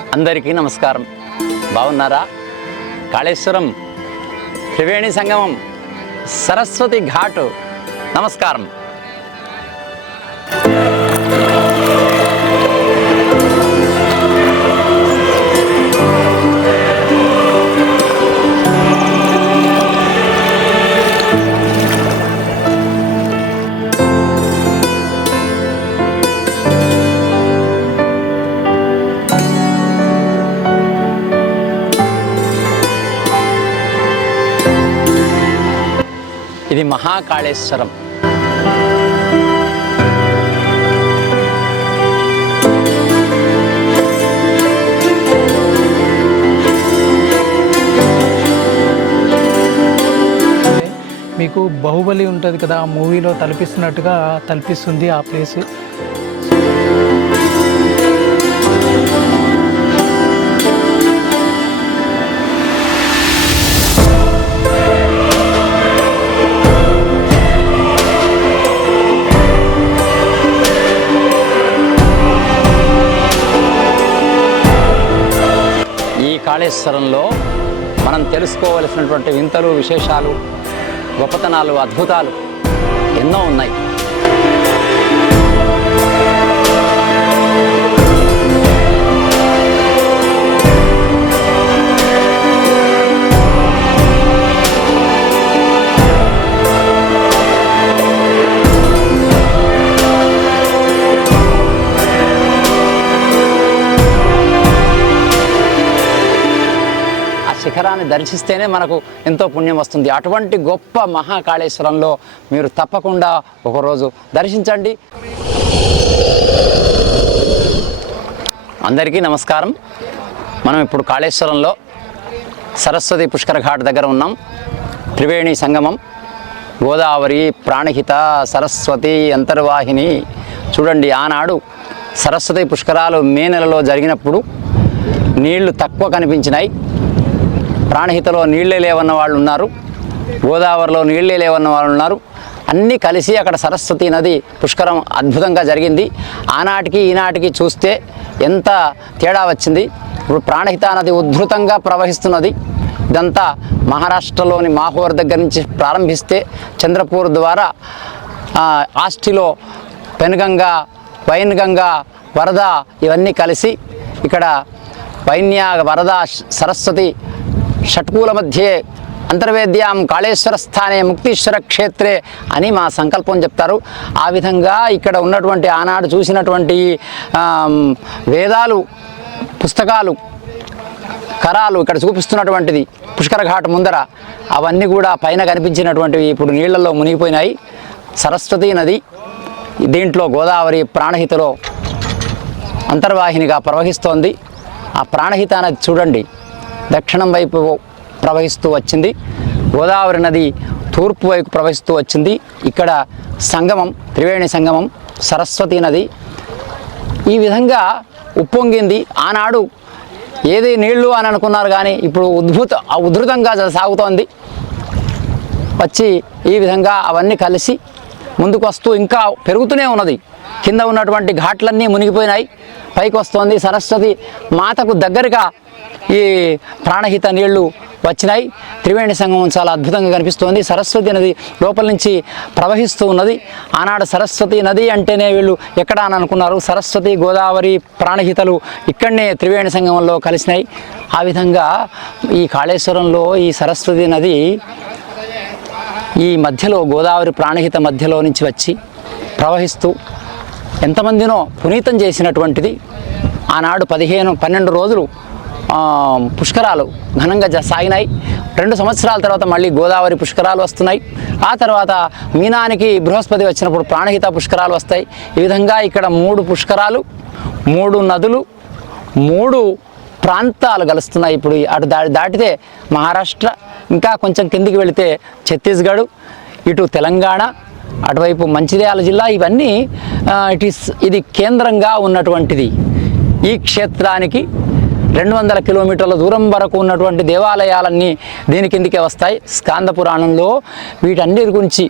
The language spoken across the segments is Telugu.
అందరికీ నమస్కారం. బాగున్నారా? కాళేశ్వరం త్రివేణి సంగమం సరస్వతి ఘాటు. నమస్కారం. ఇది మహాకాళేశ్వరం. మీకు బాహుబలి ఉంటుంది కదా ఆ మూవీలో తలపిస్తున్నట్టుగా తలపిస్తుంది ఆ ప్లేస్. కాళేశ్వరంలో మనం తెలుసుకోవలసినటువంటి వింతలు విశేషాలు గొప్పతనాలు అద్భుతాలు ఎన్నో ఉన్నాయి. శిఖరాన్ని దర్శిస్తేనే మనకు ఎంతో పుణ్యం వస్తుంది. అటువంటి గొప్ప మహాకాళేశ్వరంలో మీరు తప్పకుండా ఒకరోజు దర్శించండి. అందరికీ నమస్కారం. మనం ఇప్పుడు కాళేశ్వరంలో సరస్వతి పుష్కర ఘాట్ దగ్గర ఉన్నాం. త్రివేణి సంగమం గోదావరి ప్రాణహిత సరస్వతి అంతర్వాహిని. చూడండి ఆనాడు సరస్వతి పుష్కరాలు మే నెలలో జరిగినప్పుడు నీళ్ళు తక్కువ కనిపించినాయి. ప్రాణహితలో నీళ్ళే లేవన్న వాళ్ళు ఉన్నారు గోదావరిలో నీళ్ళే లేవన్న వాళ్ళు ఉన్నారు అన్నీ కలిసి అక్కడ సరస్వతి నది పుష్కరం అద్భుతంగా జరిగింది. ఆనాటికి ఈనాటికి చూస్తే ఎంత తేడా వచ్చింది. ఇప్పుడు ప్రాణహిత నది ఉద్ధృతంగా ప్రవహిస్తున్నది. ఇదంతా మహారాష్ట్రలోని మాహోర్ దగ్గర నుంచి ప్రారంభిస్తే చంద్రపూర్ ద్వారా ఆస్టిలో పెనుగంగ వైన్గంగ వరద ఇవన్నీ కలిసి ఇక్కడ వైన్య వరద సరస్వతి షట్కూల అంతర్వేద్యాం కాళేశ్వర స్థానే ముక్తీశ్వర క్షేత్రే అని మా సంకల్పం చెప్తారు. ఆ విధంగా ఇక్కడ ఉన్నటువంటి ఆనాడు చూసినటువంటి వేదాలు పుస్తకాలు కరాలు ఇక్కడ చూపిస్తున్నటువంటిది పుష్కర ఘాట్ ముందర అవన్నీ కూడా పైన కనిపించినటువంటివి ఇప్పుడు నీళ్ళలో మునిగిపోయినాయి. సరస్వతి నది దీంట్లో గోదావరి ప్రాణహితలో అంతర్వాహినిగా ప్రవహిస్తోంది. ఆ ప్రాణహిత నది చూడండి. దక్షిణం వైపు ప్రవహిస్తూ వచ్చింది. గోదావరి నది తూర్పు వైపు ప్రవహిస్తూ వచ్చింది. ఇక్కడ సంగమం త్రివేణి సంగమం సరస్వతి నది ఈ విధంగా ఉప్పొంగింది. ఆనాడు ఏది నీళ్ళు అని అనుకున్నారు కానీ ఇప్పుడు ఉద్భుత ఉధృతంగా సాగుతోంది. వచ్చి ఈ విధంగా అవన్నీ కలిసి ముందుకు వస్తూ ఇంకా పెరుగుతూనే ఉన్నది. కింద ఉన్నటువంటి ఘాట్లన్నీ మునిగిపోయినాయి. పైకి వస్తోంది సరస్వతి మాతకు దగ్గరగా ఈ ప్రాణహిత నీళ్ళు వచ్చినాయి. త్రివేణి సంగమం చాలా అద్భుతంగా కనిపిస్తోంది. సరస్వతి నది లోపల నుంచి ప్రవహిస్తూ ఉన్నది. ఆనాడు సరస్వతి నది అంటేనే వీళ్ళు ఎక్కడ అని అనుకున్నారు. సరస్వతి గోదావరి ప్రాణహితలు ఇక్కడనే త్రివేణి సంగమంలో కలిసినాయి. ఆ విధంగా ఈ కాళేశ్వరంలో ఈ సరస్వతి నది ఈ మధ్యలో గోదావరి ప్రాణహిత మధ్యలో నుంచి వచ్చి ప్రవహిస్తూ ఎంతమందినో పునీతం చేసినటువంటిది. ఆనాడు పదిహేను పన్నెండు రోజులు పుష్కరాలు ఘనంగా సాగినాయి. రెండు సంవత్సరాల తర్వాత మళ్ళీ గోదావరి పుష్కరాలు వస్తున్నాయి. ఆ తర్వాత మీనానికి బృహస్పతి వచ్చినప్పుడు ప్రాణహిత పుష్కరాలు వస్తాయి. ఈ విధంగా ఇక్కడ మూడు పుష్కరాలు మూడు నదులు మూడు ప్రాంతాలు కలుస్తున్నాయి. ఇప్పుడు అటు దా దాటితే మహారాష్ట్ర ఇంకా కొంచెం కిందికి వెళితే ఛత్తీస్గఢ్ ఇటు తెలంగాణ అటువైపు మంచిర్యాల జిల్లా ఇవన్నీ ఇట్ ఈస్ ఇది కేంద్రంగా ఉన్నటువంటిది. ఈ క్షేత్రానికి రెండు వందల కిలోమీటర్ల దూరం వరకు ఉన్నటువంటి దేవాలయాలన్నీ దీని కిందికే వస్తాయి. స్కాంద పురాణంలో వీటన్నిటి గురించి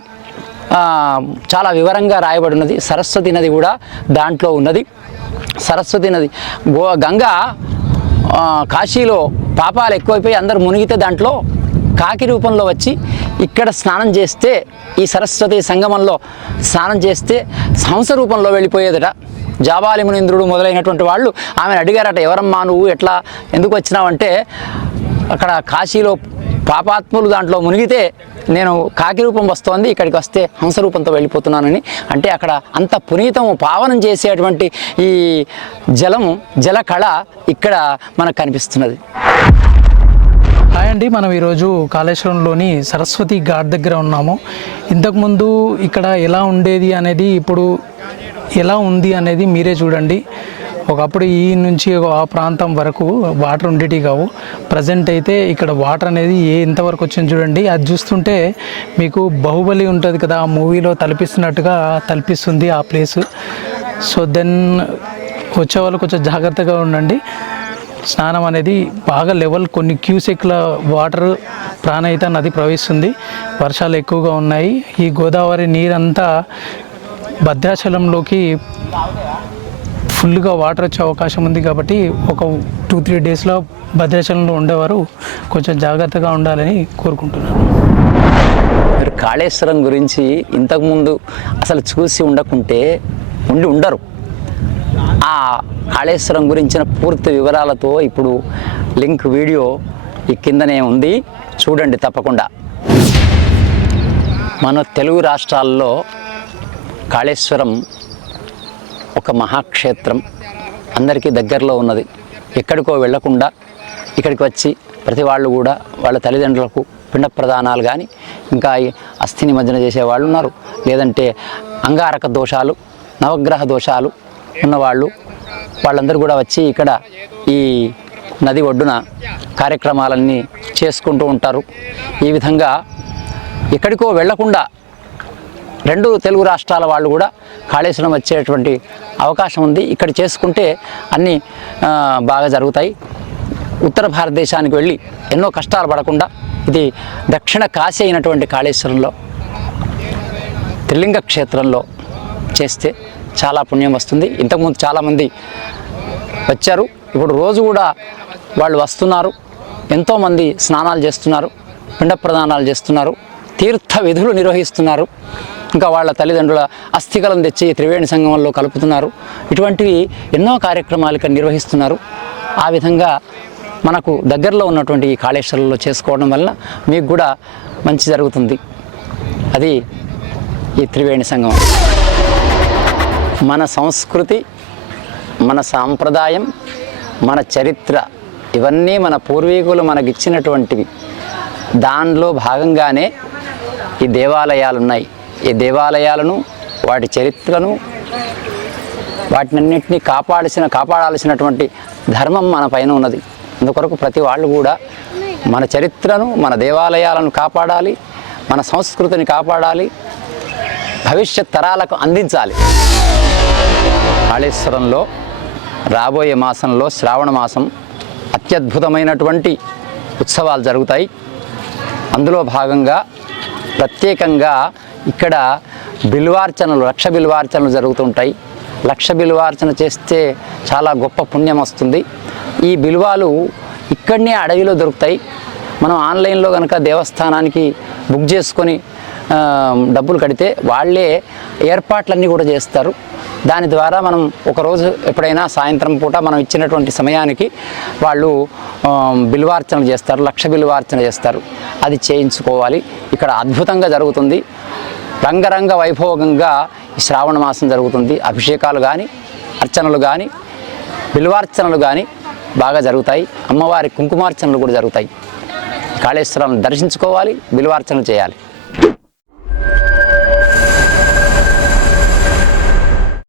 చాలా వివరంగా రాయబడి ఉన్నది. సరస్వతి నది కూడా దాంట్లో ఉన్నది. సరస్వతి నది గో గంగ కాశీలో పాపాలు ఎక్కువైపోయి అందరు మునిగితే దాంట్లో కాకి రూపంలో వచ్చి ఇక్కడ స్నానం చేస్తే ఈ సరస్వతి సంగమంలో స్నానం చేస్తే హంస రూపంలో వెళ్ళిపోయేదట. జాబాలి మునీంద్రుడు మొదలైనటువంటి వాళ్ళు ఆమెను అడిగారట ఎవరమ్మా నువ్వు? ఎట్లా? ఎందుకు వచ్చినావంటే అక్కడ కాశీలో పాపాత్ములు దాంట్లో మునిగితే నేను కాకి రూపం వస్తోంది ఇక్కడికి వస్తే హంస రూపంతో వెళ్ళిపోతున్నానని. అంటే అక్కడ అంత పునీతము పావనం చేసేటువంటి ఈ జలము జల కళ ఇక్కడ మనకు కనిపిస్తున్నది. హాయ్ అండి మనం ఈరోజు కాళేశ్వరంలోని సరస్వతి ఘాట్ దగ్గర ఉన్నాము. ఇంతకుముందు ఇక్కడ ఎలా ఉండేది అనేది ఇప్పుడు ఎలా ఉంది అనేది మీరే చూడండి. ఒకప్పుడు ఈ నుంచి ఆ ప్రాంతం వరకు వాటర్ ఉండేటివి కావు. ప్రజెంట్ అయితే ఇక్కడ వాటర్ అనేది ఏ ఎంతవరకు వచ్చింది చూడండి. అది చూస్తుంటే మీకు బాహుబలి ఉంటుంది కదా ఆ మూవీలో తలపిస్తున్నట్టుగా తలపిస్తుంది ఆ ప్లేస్. సో దెన్ వచ్చే వాళ్ళు కొంచెం జాగ్రత్తగా ఉండండి. స్నానం అనేది బాగా లెవెల్ కొన్ని క్యూసెక్ల వాటర్ ప్రాణహిత నది ప్రవహిస్తుంది. వర్షాలు ఎక్కువగా ఉన్నాయి. ఈ గోదావరి నీరంతా భద్రాచలంలోకి ఫుల్గా వాటర్ వచ్చే అవకాశం ఉంది కాబట్టి ఒక టూ త్రీ డేస్లో భద్రాచలంలో ఉండేవారు కొంచెం జాగ్రత్తగా ఉండాలని కోరుకుంటున్నాను. మీరు కాళేశ్వరం గురించి ఇంతకుముందు అసలు చూసి ఉండకుంటే ఉండి ఉండరు. ఆ కాళేశ్వరం గురించిన పూర్తి వివరాలతో ఇప్పుడు లింక్ వీడియో ఈ కిందనే ఉంది. చూడండి తప్పకుండా. మన తెలుగు రాష్ట్రాల్లో కాళేశ్వరం ఒక మహాక్షేత్రం. అందరికీ దగ్గరలో ఉన్నది. ఎక్కడికో వెళ్ళకుండా ఇక్కడికి వచ్చి ప్రతి వాళ్ళు కూడా వాళ్ళ తల్లిదండ్రులకు పిండ ప్రదానాలు కానీ ఇంకా ఈ అస్థి నిమజ్జన చేసే వాళ్ళు ఉన్నారు. లేదంటే అంగారక దోషాలు నవగ్రహ దోషాలు ఉన్నవాళ్ళు వాళ్ళందరూ కూడా వచ్చి ఇక్కడ ఈ నది ఒడ్డున కార్యక్రమాలన్నీ చేసుకుంటూ ఉంటారు. ఈ విధంగా ఎక్కడికో వెళ్ళకుండా రెండు తెలుగు రాష్ట్రాల వాళ్ళు కూడా కాళేశ్వరం వచ్చేటువంటి అవకాశం ఉంది. ఇక్కడ చేసుకుంటే అన్నీ బాగా జరుగుతాయి. ఉత్తర భారతదేశానికి వెళ్ళి ఎన్నో కష్టాలు పడకుండా ఇది దక్షిణ కాశీ అయినటువంటి కాళేశ్వరంలో త్రిలింగ క్షేత్రంలో చేస్తే చాలా పుణ్యం వస్తుంది. ఇంతకుముందు చాలామంది వచ్చారు. ఇప్పుడు రోజు కూడా వాళ్ళు వస్తున్నారు. ఎంతోమంది స్నానాలు చేస్తున్నారు. పిండ ప్రదానాలు చేస్తున్నారు. తీర్థ విధులు నిర్వహిస్తున్నారు. ఇంకా వాళ్ళ తల్లిదండ్రుల అస్థికలను తెచ్చి త్రివేణి సంగమంలో కలుపుతున్నారు. ఇటువంటివి ఎన్నో కార్యక్రమాలు ఇక్కడ నిర్వహిస్తున్నారు. ఆ విధంగా మనకు దగ్గరలో ఉన్నటువంటి ఈ కాళేశ్వరంలో చేసుకోవడం వల్ల మీకు కూడా మంచి జరుగుతుంది. అది ఈ త్రివేణి సంగమం. మన సంస్కృతి మన సాంప్రదాయం మన చరిత్ర ఇవన్నీ మన పూర్వీకులు మనకిచ్చినటువంటివి. దానిలో భాగంగానే ఈ దేవాలయాలు ఉన్నాయి ఈ దేవాలయాలను వాటి చరిత్రను వాటినన్నింటినీ కాపాడాల్సిన కాపాడాల్సినటువంటి ధర్మం మన పైన ఉన్నది. అందుకొరకు ప్రతి వాళ్ళు కూడా మన చరిత్రను మన దేవాలయాలను కాపాడాలి మన సంస్కృతిని కాపాడాలి భవిష్యత్ తరాలకు అందించాలి. కాళేశ్వరంలో రాబోయే మాసంలో శ్రావణ మాసం అత్యద్భుతమైనటువంటి ఉత్సవాలు జరుగుతాయి. అందులో భాగంగా ప్రత్యేకంగా ఇక్కడ బిల్వార్చనలు లక్ష బిల్వార్చనలు జరుగుతుంటాయి. లక్ష బిల్వార్చన చేస్తే చాలా గొప్ప పుణ్యం వస్తుంది. ఈ బిల్వాలు ఇక్కడనే అడవిలో దొరుకుతాయి. మనం ఆన్లైన్లో కనుక దేవస్థానానికి బుక్ చేసుకొని డబ్బులు కడితే వాళ్ళే ఏర్పాట్లన్నీ కూడా చేస్తారు. దాని ద్వారా మనం ఒకరోజు ఎప్పుడైనా సాయంత్రం పూట మనం ఇచ్చినటువంటి సమయానికి వాళ్ళు బిల్వార్చన చేస్తారు లక్ష బిల్వార్చన చేస్తారు. అది చేయించుకోవాలి. ఇక్కడ అద్భుతంగా జరుగుతుంది. రంగరంగ వైభోగంగా ఈ శ్రావణ మాసం జరుగుతుంది. అభిషేకాలు కానీ అర్చనలు కానీ బిల్వార్చనలు కానీ బాగా జరుగుతాయి. అమ్మవారి కుంకుమార్చనలు కూడా జరుగుతాయి. కాళేశ్వరం దర్శించుకోవాలి బిల్వార్చనలు చేయాలి.